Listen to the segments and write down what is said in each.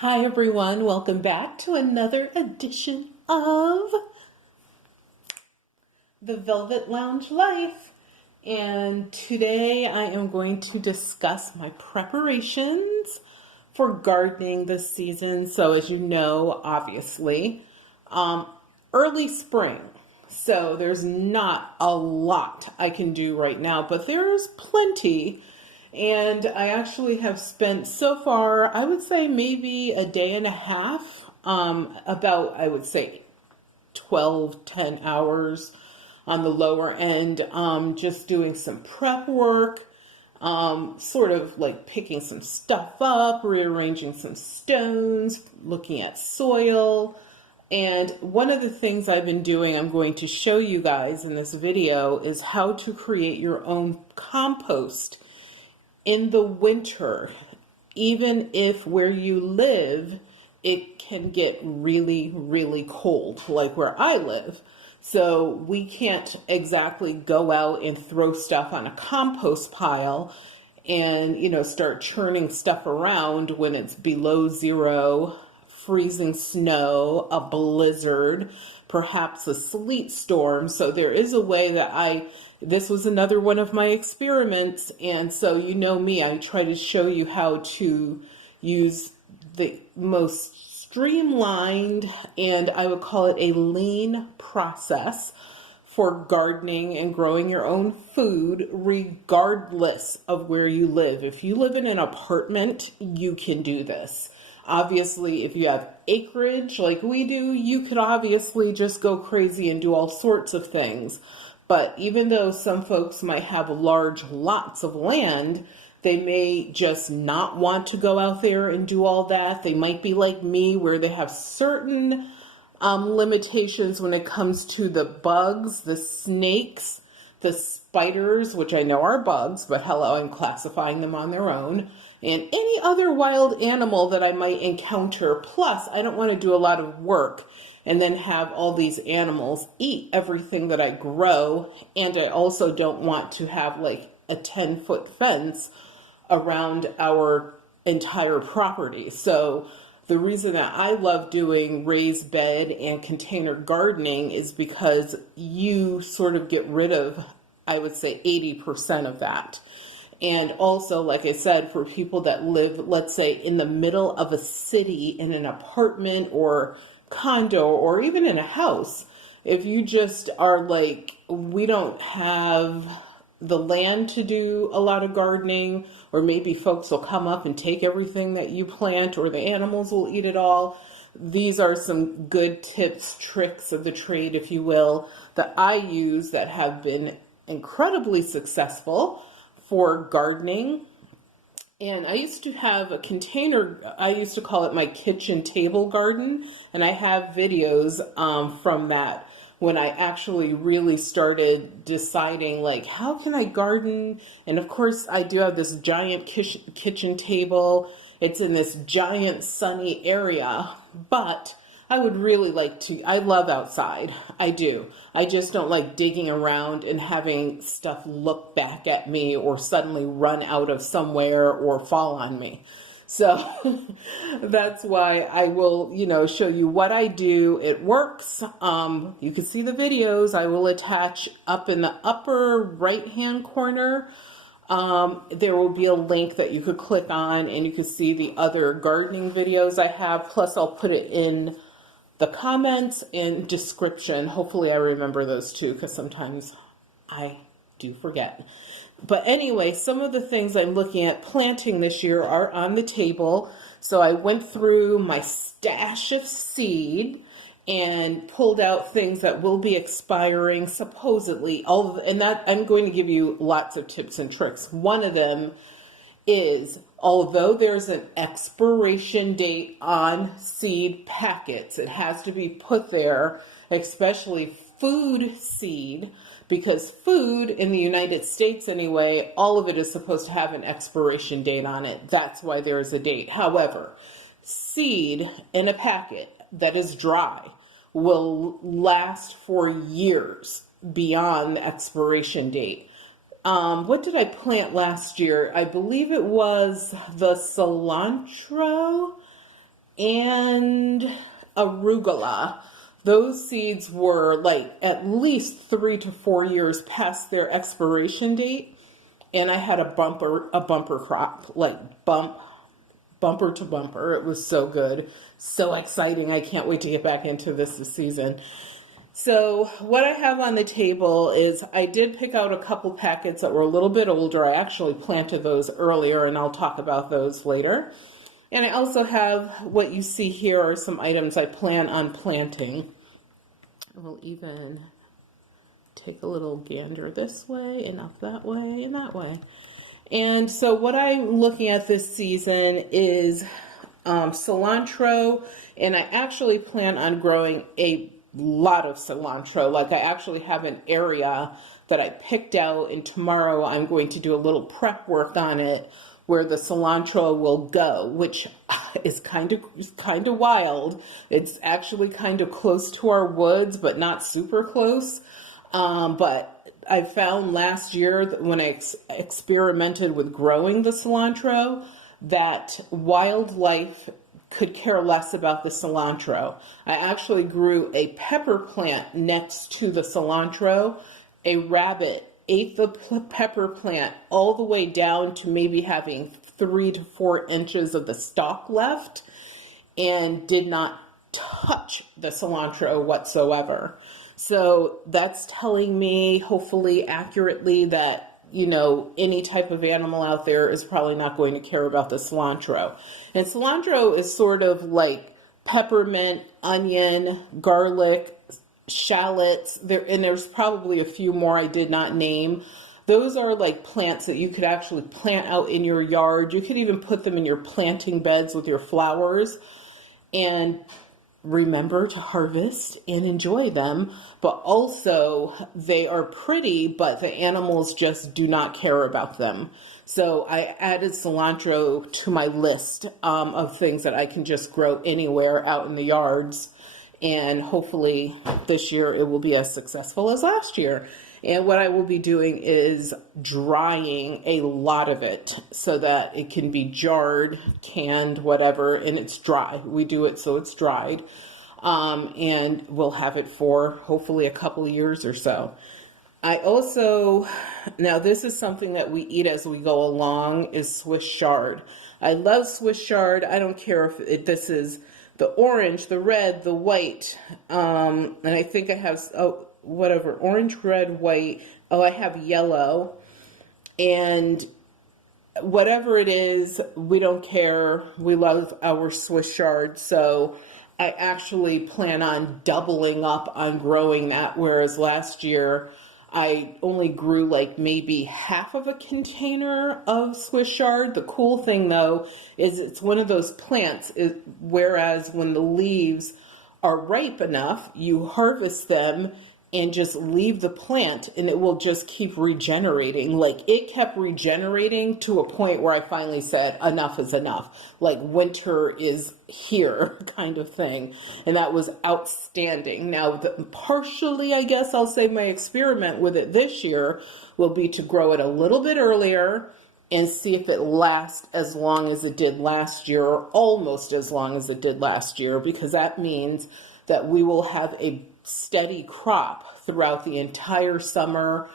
Hi everyone, welcome back to another edition of the Velvet Lounge Life. And today I am going to discuss my preparations for gardening this season. So as you know, obviously, early spring. So there's not a lot I can do right now, but there's plenty. And I actually have spent so far, I would say maybe a day and a half, about, I would say 10 hours on the lower end, just doing some prep work, sort of like picking some stuff up, rearranging some stones, looking at soil. And one of the things I've been doing, I'm going to show you guys in this video, is how to create your own compost in the winter. Even if where you live, it can get really, really cold, like where I live. So we can't exactly go out and throw stuff on a compost pile and, start churning stuff around when it's below zero, freezing snow, a blizzard, perhaps a sleet storm. So there is a way that this was another one of my experiments. And so you know me, I try to show you how to use the most streamlined, and I would call it a lean process for gardening and growing your own food, regardless of where you live. If you live in an apartment, you can do this. Obviously, if you have acreage like we do, you could obviously just go crazy and do all sorts of things. But even though some folks might have large lots of land, they may just not want to go out there and do all that. They might be like me, where they have certain limitations when it comes to the bugs, the snakes, the spiders, which I know are bugs, but hello, I'm classifying them on their own, and any other wild animal that I might encounter. Plus, I don't want to do a lot of work and then have all these animals eat everything that I grow. And I also don't want to have like a 10-foot fence around our entire property. So the reason that I love doing raised bed and container gardening is because you sort of get rid of, I would say, 80% of that. And also, like I said, for people that live, let's say, in the middle of a city, in an apartment or condo, or even in a house, if you just are like, we don't have the land to do a lot of gardening, or maybe folks will come up and take everything that you plant, or the animals will eat it all. These are some good tips, tricks of the trade, if you will, that I use that have been incredibly successful for gardening. And I used to have a container, I used to call it my kitchen table garden, and I have videos from that when I actually really started deciding, like, how can I garden? And of course, I do have this giant kitchen table. It's in this giant sunny area, but I would really like to, I love outside. I do. I just don't like digging around and having stuff look back at me or suddenly run out of somewhere or fall on me. So that's why I will, show you what I do. It works. You can see the videos. I will attach up in the upper right-hand corner. There will be a link that you could click on, and you can see the other gardening videos I have. Plus, I'll put it in the comments and description. Hopefully I remember those too, because sometimes I do forget. But anyway, some of the things I'm looking at planting this year are on the table. So I went through my stash of seed and pulled out things that will be expiring supposedly. And that I'm going to give you lots of tips and tricks. One of them is, although there's an expiration date on seed packets, it has to be put there, especially food seed, because food in the United States anyway, all of it is supposed to have an expiration date on it. That's why there's a date. However, seed in a packet that is dry will last for years beyond the expiration date. What did I plant last year? I believe it was the cilantro and arugula. Those seeds were like at least 3 to 4 years past their expiration date. And I had a bumper crop, like bumper to bumper. It was so good, so exciting. I can't wait to get back into this season. So what I have on the table is I did pick out a couple packets that were a little bit older. I actually planted those earlier, and I'll talk about those later. And I also have what you see here are some items I plan on planting. We'll even take a little gander this way and up that way and that way. And so what I'm looking at this season is cilantro, and I actually plan on growing a lot of cilantro. Like, I actually have an area that I picked out, and tomorrow I'm going to do a little prep work on it where the cilantro will go, which is kind of wild. It's actually kind of close to our woods, but not super close. But I found last year that when I experimented with growing the cilantro, that wildlife could care less about the cilantro. I actually grew a pepper plant next to the cilantro. A rabbit ate the pepper plant all the way down to maybe having 3 to 4 inches of the stalk left, and did not touch the cilantro whatsoever. So that's telling me, hopefully accurately, that, you know, any type of animal out there is probably not going to care about the cilantro. And cilantro is sort of like peppermint, onion, garlic, shallots. There's probably a few more I did not name. Those are like plants that you could actually plant out in your yard. You could even put them in your planting beds with your flowers. And remember to harvest and enjoy them, but also they are pretty, but the animals just do not care about them. So I added cilantro to my list of things that I can just grow anywhere out in the yards, and hopefully this year it will be as successful as last year. And what I will be doing is drying a lot of it so that it can be jarred, canned, whatever, and it's dry. We do it so it's dried. And we'll have it for hopefully a couple of years or so. I also, now this is something that we eat as we go along, is Swiss chard. I love Swiss chard. I don't care if this is the orange, the red, the white, and I think I have, whatever, orange, red, white. Oh, I have yellow. And whatever it is, we don't care. We love our Swiss chard. So I actually plan on doubling up on growing that, whereas last year I only grew like maybe half of a container of Swiss chard. The cool thing though is it's one of those plants, whereas when the leaves are ripe enough, you harvest them and just leave the plant and it will just keep regenerating. Like, it kept regenerating to a point where I finally said, enough is enough. Like, winter is here kind of thing. And that was outstanding. Now, partially, I guess I'll say my experiment with it this year will be to grow it a little bit earlier and see if it lasts as long as it did last year, or almost as long as it did last year, because that means that we will have a steady crop throughout the entire summer.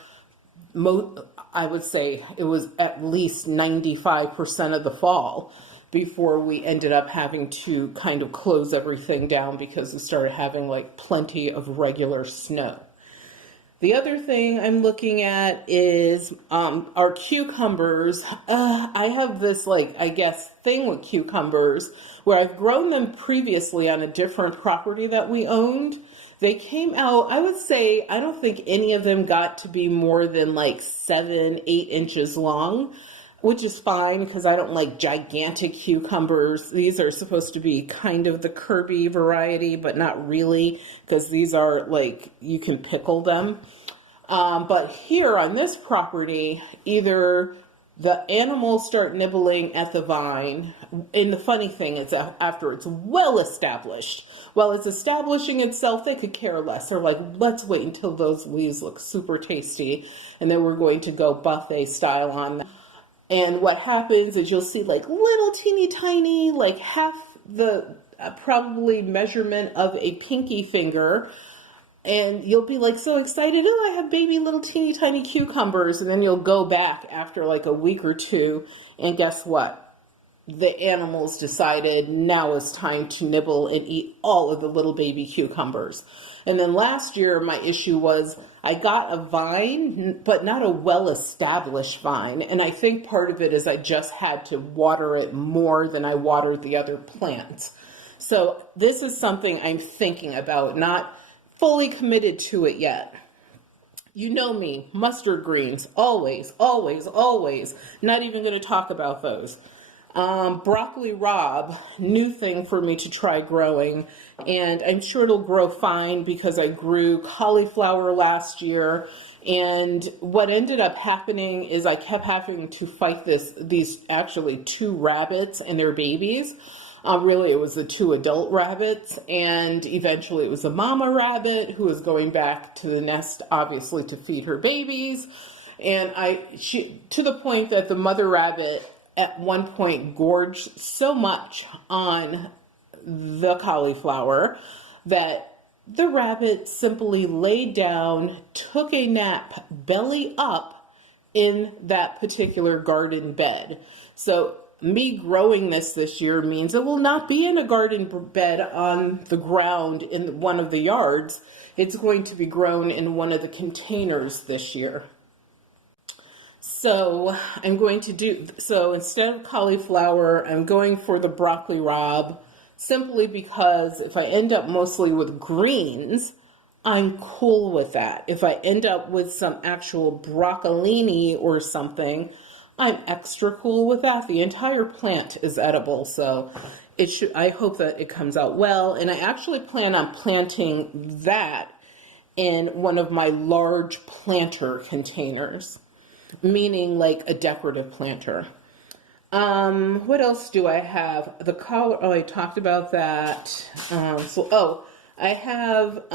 I would say it was at least 95% of the fall before we ended up having to kind of close everything down because we started having like plenty of regular snow. The other thing I'm looking at is our cucumbers. I have this, like, I guess, thing with cucumbers where I've grown them previously on a different property that we owned. They came out, I would say, I don't think any of them got to be more than like 7-8 inches long, which is fine because I don't like gigantic cucumbers. These are supposed to be kind of the Kirby variety, but not really, because these are like, you can pickle them. But here on this property, either the animals start nibbling at the vine, and the funny thing is that after it's well established, while it's establishing itself, they could care less. They're like, let's wait until those leaves look super tasty, and then we're going to go buffet style on them. And what happens is you'll see like little teeny tiny, like half the probably measurement of a pinky finger, and you'll be like so excited, oh, I have baby little teeny tiny cucumbers, and then you'll go back after like a week or two, and guess what? The animals decided now is time to nibble and eat all of the little baby cucumbers. And then last year, my issue was I got a vine, but not a well-established vine. And I think part of it is I just had to water it more than I watered the other plants. So this is something I'm thinking about, not fully committed to it yet. You know me, mustard greens, always, always, always. Not even going to talk about those. Broccoli rabe, new thing for me to try growing, and I'm sure it'll grow fine because I grew cauliflower last year, and what ended up happening is I kept having to fight these actually two rabbits and their babies. Really, it was the two adult rabbits, and eventually it was a mama rabbit who was going back to the nest, obviously, to feed her babies, and she to the point that the mother rabbit at one point gorged so much on the cauliflower that the rabbit simply laid down, took a nap belly up in that particular garden bed. So me growing this year means it will not be in a garden bed on the ground in one of the yards. It's going to be grown in one of the containers this year. So instead of cauliflower, I'm going for the broccoli rabe, simply because if I end up mostly with greens, I'm cool with that. If I end up with some actual broccolini or something, I'm extra cool with that. The entire plant is edible, so I hope that it comes out well. And I actually plan on planting that in one of my large planter containers, meaning like a decorative planter. What else do I have? I talked about that. I have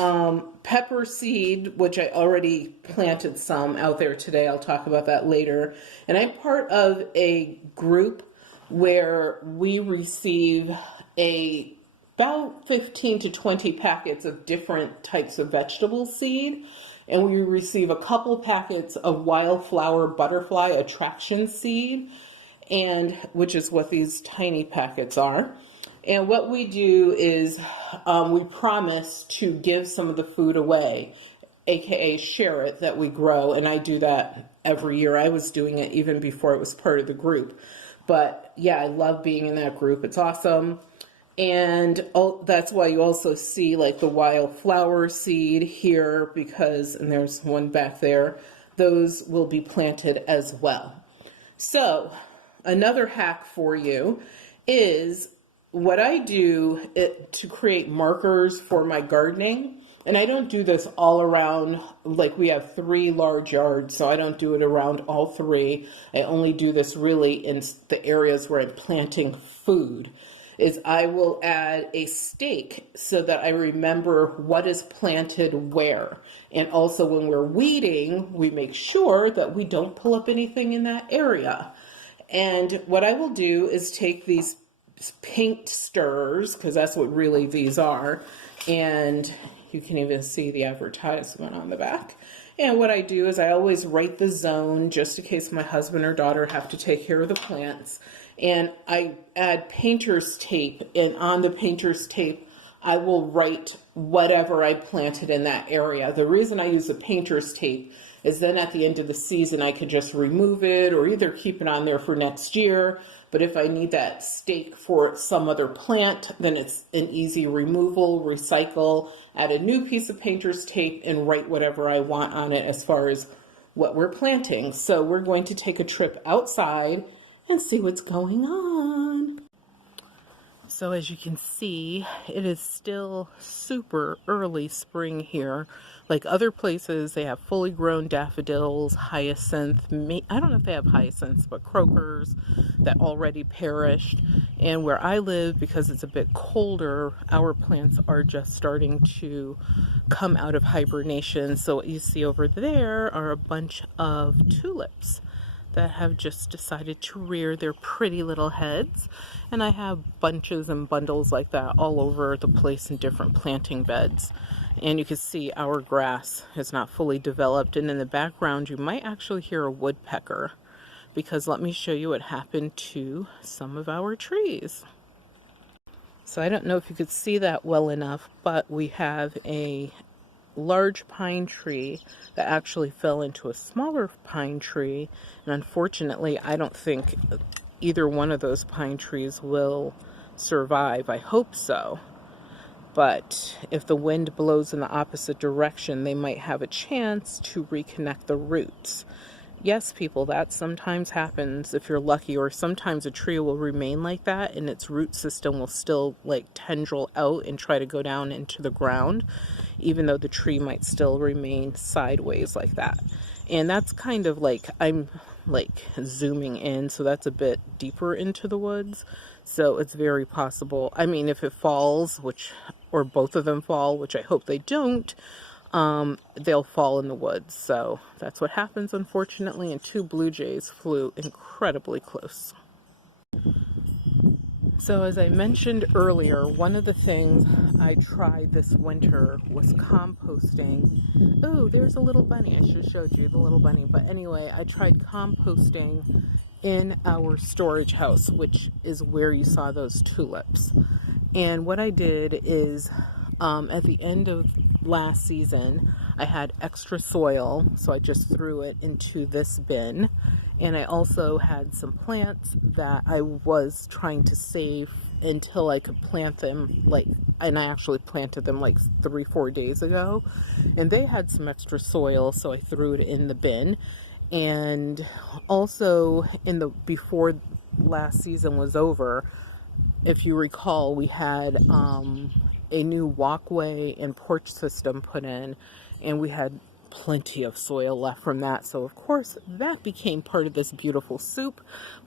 pepper seed, which I already planted some out there today. I'll talk about that later. And I'm part of a group where we receive about 15 to 20 packets of different types of vegetable seed. And we receive a couple packets of wildflower butterfly attraction seed, and which is what these tiny packets are. And what we do is we promise to give some of the food away, aka share it, that we grow. And I do that every year. I was doing it even before it was part of the group. But yeah, I love being in that group. It's awesome. And that's why you also see like the wildflower seed here, and there's one back there. Those will be planted as well. So another hack for you is what I do to create markers for my gardening. And I don't do this all around, like we have 3 large yards, so I don't do it around all 3. I only do this really in the areas where I'm planting food. Is I will add a stake so that I remember what is planted where. And also when we're weeding, we make sure that we don't pull up anything in that area. And what I will do is take these paint stirrers, because that's what really these are, and you can even see the advertisement on the back. And what I do is I always write the zone just in case my husband or daughter have to take care of the plants. And I add painter's tape, and on the painter's tape, I will write whatever I planted in that area. The reason I use the painter's tape is then at the end of the season, I can just remove it or either keep it on there for next year. But if I need that stake for some other plant, then it's an easy removal, recycle, add a new piece of painter's tape, and write whatever I want on it as far as what we're planting. So we're going to take a trip outside and see what's going on. So as you can see, it is still super early spring here. Like other places, they have fully grown daffodils, hyacinth, I don't know if they have hyacinths, but crocus that already perished. And where I live, because it's a bit colder, our plants are just starting to come out of hibernation. So what you see over there are a bunch of tulips that have just decided to rear their pretty little heads. And I have bunches and bundles like that all over the place in different planting beds. And you can see our grass is not fully developed. And in the background, you might actually hear a woodpecker, because let me show you what happened to some of our trees. So I don't know if you could see that well enough, but we have a large pine tree that actually fell into a smaller pine tree, and unfortunately I don't think either one of those pine trees will survive. I hope so, but if the wind blows in the opposite direction, they might have a chance to reconnect the roots. Yes, people, that sometimes happens if you're lucky, or sometimes a tree will remain like that and its root system will still like tendril out and try to go down into the ground, even though the tree might still remain sideways like that. And that's kind of like, I'm like zooming in, so that's a bit deeper into the woods. So it's very possible. I mean, if it falls, or both of them fall, which I hope they don't, they'll fall in the woods. So that's what happens, unfortunately, and 2 blue jays flew incredibly close. So as I mentioned earlier, one of the things I tried this winter was composting. Oh, there's a little bunny. I should have showed you the little bunny. But anyway, I tried composting in our storage house, which is where you saw those tulips. And what I did is, at the end of last season, I had extra soil, so I just threw it into this bin. And I also had some plants that I was trying to save until I could plant them, and I actually planted them like 3-4 days ago. And they had some extra soil, so I threw it in the bin. And also before last season was over, if you recall, we had a new walkway and porch system put in, and we had plenty of soil left from that. So of course that became part of this beautiful soup.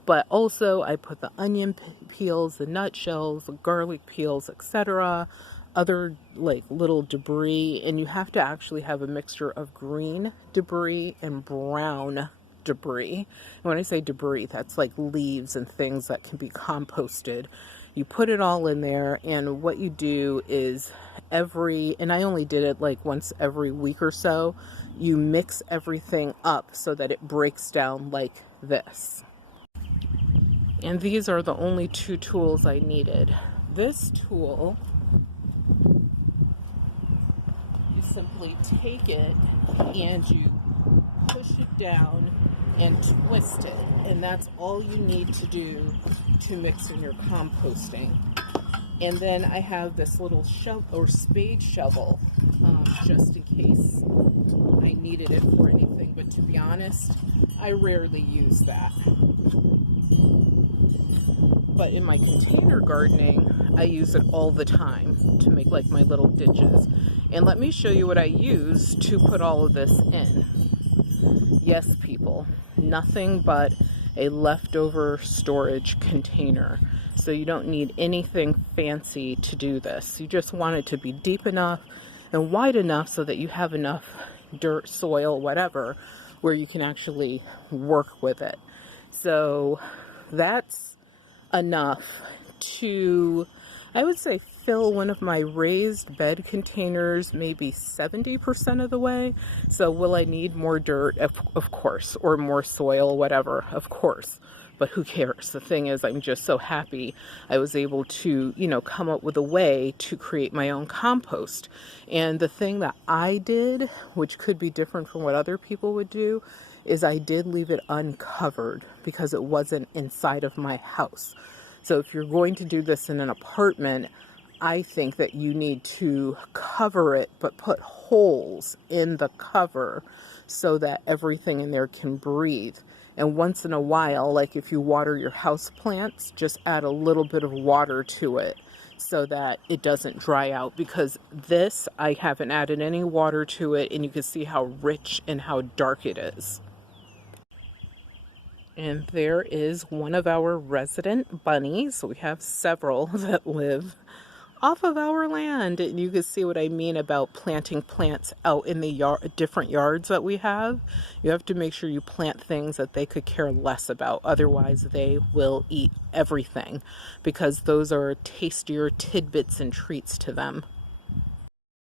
But also I put the onion peels, the nutshells, the garlic peels, etc., other like little debris. And you have to actually have a mixture of green debris and brown debris. And when I say debris, that's like leaves and things that can be composted. You put it all in there, and what you do is and I only did it like once every week or so, you mix everything up so that it breaks down like this. And these are the only 2 tools I needed. This tool, you simply take it and you push it down and twist it, and that's all you need to do to mix in your composting. And then I have this little spade shovel, just in case I needed it for anything, but to be honest, I rarely use that. But in my container gardening, I use it all the time to make like my little ditches. And let me show you what I use to put all of this in. Yes, people, nothing but a leftover storage container. So you don't need anything fancy to do this. You just want it to be deep enough and wide enough so that you have enough dirt, soil, whatever, where you can actually work with it. So that's enough to, I would say, fill one of my raised bed containers maybe 70% of the way. So will I need more dirt? Of course, or more soil, whatever, of course. But who cares? The thing is, I'm just so happy I was able to, come up with a way to create my own compost. And the thing that I did, which could be different from what other people would do, is I did leave it uncovered because it wasn't inside of my house. So if you're going to do this in an apartment, I think that you need to cover it, but put holes in the cover so that everything in there can breathe. And once in a while, like if you water your house plants, just add a little bit of water to it so that it doesn't dry out. Because this, I haven't added any water to it, and you can see how rich and how dark it is. And there is one of our resident bunnies. We have several that live off of our land. And you can see what I mean about planting plants out in the different yards that we have. You have to make sure you plant things that they could care less about. Otherwise, they will eat everything because those are tastier tidbits and treats to them.